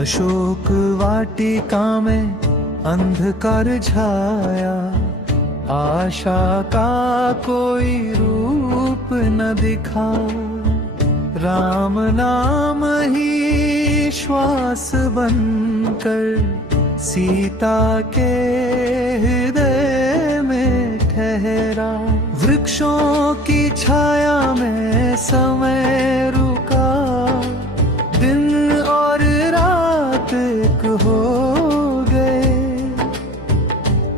अशोक वाटिका में अंधकार छाया, आशा का कोई रूप न दिखा। राम नाम ही श्वास बनकर सीता के हृदय में ठहरा। वृक्षों की छाया में समय रुका, दिन और रात एक हो गए,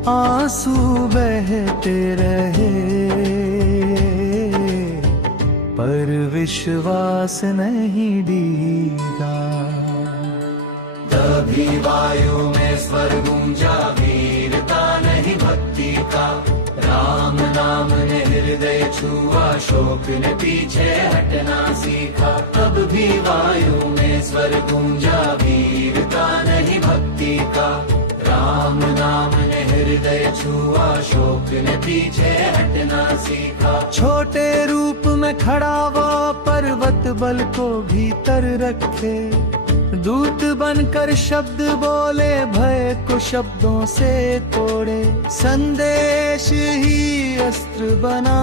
आंसू बहते रहे पर विश्वास नहीं डीगा। तभी वायु में स्वर गूंजा, वीरता नहीं भक्ति का। राम नाम ने हृदय छुआ, शोक ने पीछे हटना सीखा। तब भी वायु में स्वर गूंजा, वीरता नहीं भक्ति का। राम नाम ने हृदय छुआ, शोक ने पीछे हटना सीखा। छोटे रूप में खड़ा वो पर्वत बल को भीतर रखे, दूत बनकर शब्द बोले, भय को शब्दों से तोड़े। संदेश ही अस्त्र बना,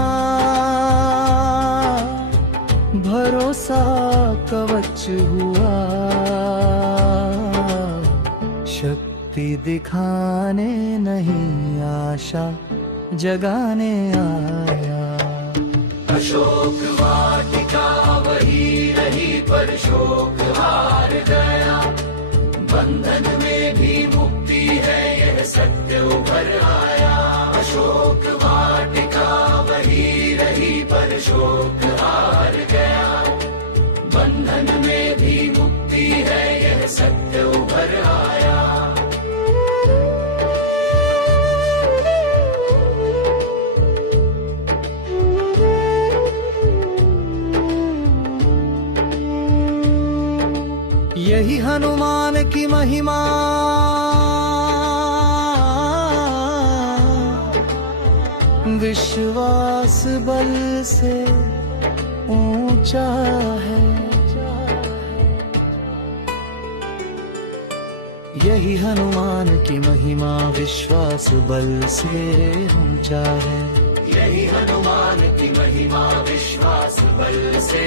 भरोसा कवच हुआ। शक्ति दिखाने नहीं, आशा जगाने आया। अशोक वाटिका वही रही पर शोक हार गया। बंधन में भी मुक्ति है, यह सत्य उभर आया। अशोक वाटिका वही रही पर शोक हार गया। बंधन में भी मुक्ति है, यह सत्य उभर आया। यही हनुमान की महिमा, विश्वास बल से ऊंचा है। यही हनुमान की महिमा, विश्वास बल से ऊंचा है। यही हनुमान की महिमा, विश्वास बल से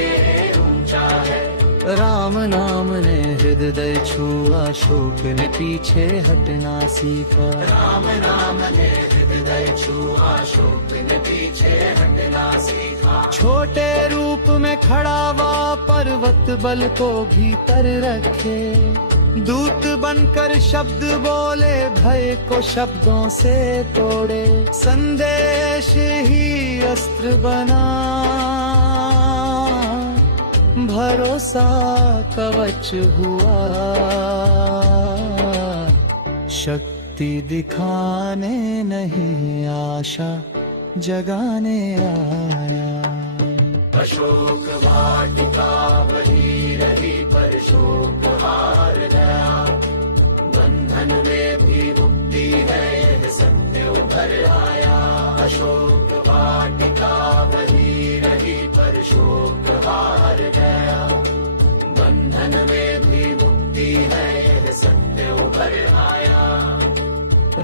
ऊंचा है। राम नाम ने हृदय छुआ, शोक ने पीछे हटना सीखा। राम नाम ने हृदय छुआ, शोक ने पीछे हटना सीखा। छोटे रूप में खड़ा वा पर्वत बल को भीतर रखे, दूत बनकर शब्द बोले, भय को शब्दों से तोड़े। संदेश ही अस्त्र बना, भरोसा कवच हुआ। शक्ति दिखाने नहीं, आशा जगाने आया। अशोक वाटिका वही रही पर शोक हार गया। बंधन में भी मुक्ति है, यह सत्य उभर आया। अशोक वाटिका वही रही पर शोक हार गया। बंधन में भी मुक्ति है, यह सत्य उभर आया।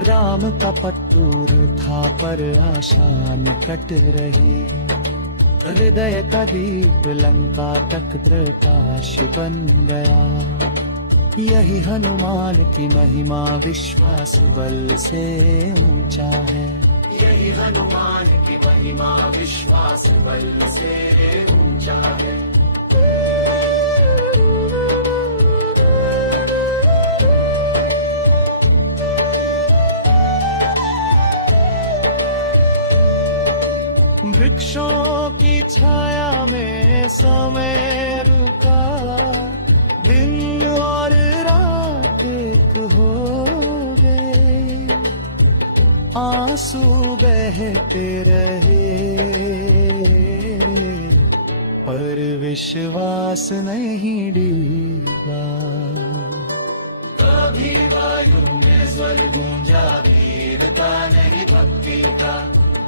राम का पट्टूर था पर आशा निकट रही, हृदय का दीप लंका तक प्रकाश बन गया। यही हनुमान की महिमा, विश्वास बल से ऊंचा है। यही हनुमान की महिमा, विश्वास बल से ऊंचा है। वृक्षों की छाया में समय रुका, दिन और रात एक हो गए, आंसू बहते रहे पर विश्वास नहीं डूबा। कभी वायु में स्वर गूंजा, वीरता नहीं भक्ति का।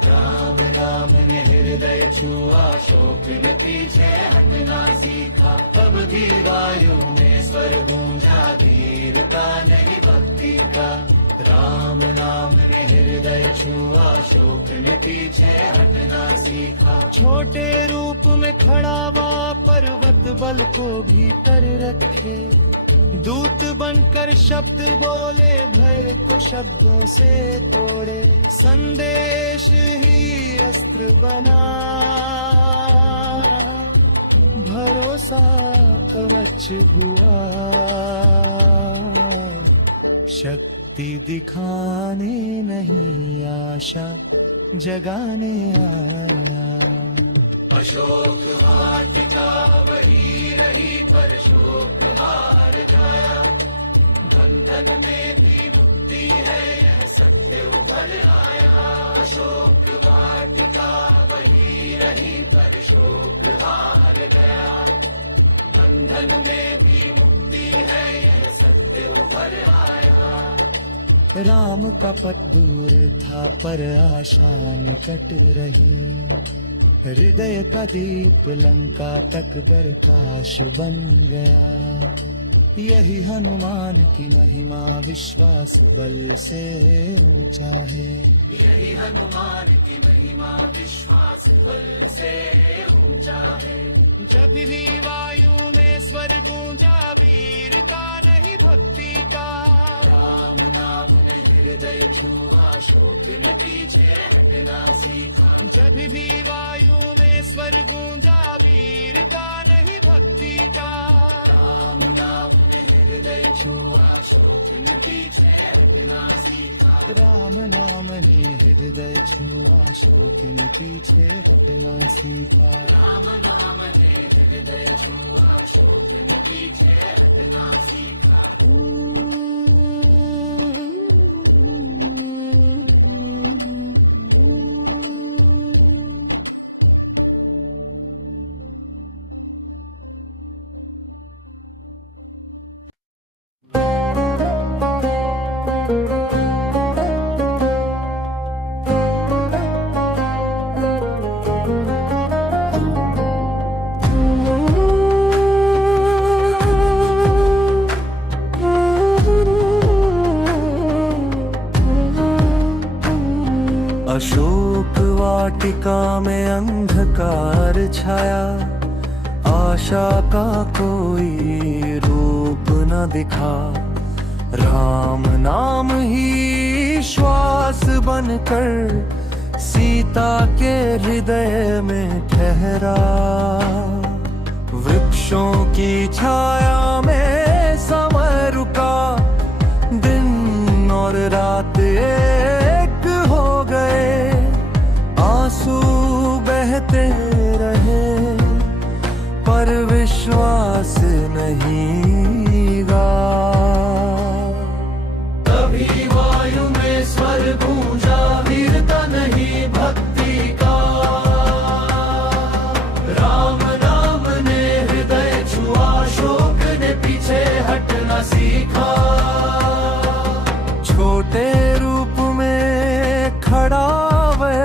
राम नाम नाम ने हृदय छुआ, शोक न पीछे हटना सीखा। तब भी वायु में स्वर गूंजा, वीरता नहीं भक्ति का। राम नाम ने हृदय छुआ, शोक न पीछे हटना सीखा। छोटे रूप में खड़ा वा पर्वत बल को भीतर रखे। दूत बनकर शब्द बोले, भय को शब्दों से तोड़े। संदेश ही अस्त्र बना, भरोसा कवच हुआ। शक्ति दिखाने नहीं, आशा जगाने आया। अशोक वाटिका वही रही, पर शोक हार जाया। बंधन में भी मुक्ति है, यह सत्य उभर आया। अशोक वाटिका वही रही, पर शोक हार गया। बंधन में भी मुक्ति है, यह सत्य उभर आया। राम का पथ दूर था, पर आशा निकट रही। हृदय का दीप लंका तक प्रकाश बन गया। यही हनुमान की महिमा, विश्वास बल से ऊंचा है। यही हनुमान की महिमा, विश्वास बल से ऊंचा है। जब भी वायु में स्वर गूंजा, वीर का नहीं भक्ति का। राम नाम ने हृदय छुआ, शोक न पीछे हटना सीखा। जब भी वायु में स्वर गूंजा, वीर का नहीं भक्ति का। राम नाम ने हृदय छुआ, शोक न पीछे हटना सीखा। राम नाम ने हृदय छुआ, शोक न पीछे हटना सीखा। राम नाम ने हृदय छुआ, शोक न पीछे हटना सीखा। अशोक वाटिका में अंधकार छाया, आशा का कोई रूप न दिखा। राम नाम ही श्वास बनकर सीता के हृदय में ठहरा। वृक्षों की छाया में समय रुका, दिन और रात एक हो गए। आंसू बहते रहे, पर विश्वास नहीं गा। तभी वायु में स्वर गूंजा, वीरता नहीं भक्ति का। राम नाम ने हृदय छुआ, शोक ने पीछे हटना सीखा। छोटे रूप में खड़ा वह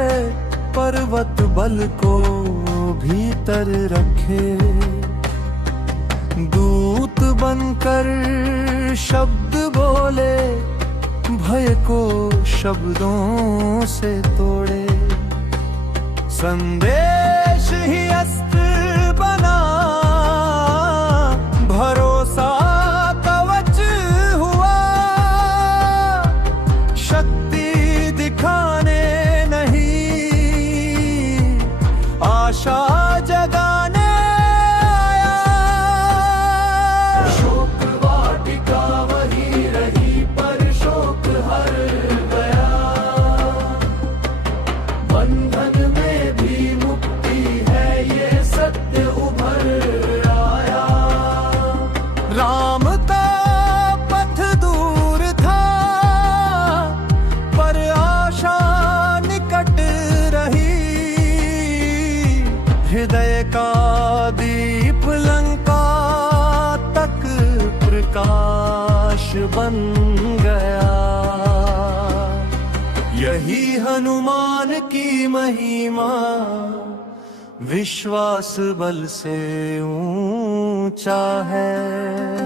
पर्वत बल को भीतर रखे। दूत बनकर शब्द बोले, भय को शब्दों से तोड़े। संदेश ही अस्त्र बना, भरोसा कवच हुआ। शक्ति दिखाने नहीं, आशा जगाने आया। शोक वाटिका वही रही, पर शोक हर गया। बंधन में भी मुक्ति है, ये सत्य उभर आया। राम का पथ दूर था, पर आशा निकट रही। हृदय का दीप लंका तक प्रकाश बन गया। यही हनुमान की महिमा, विश्वास बल से ऊंचा है।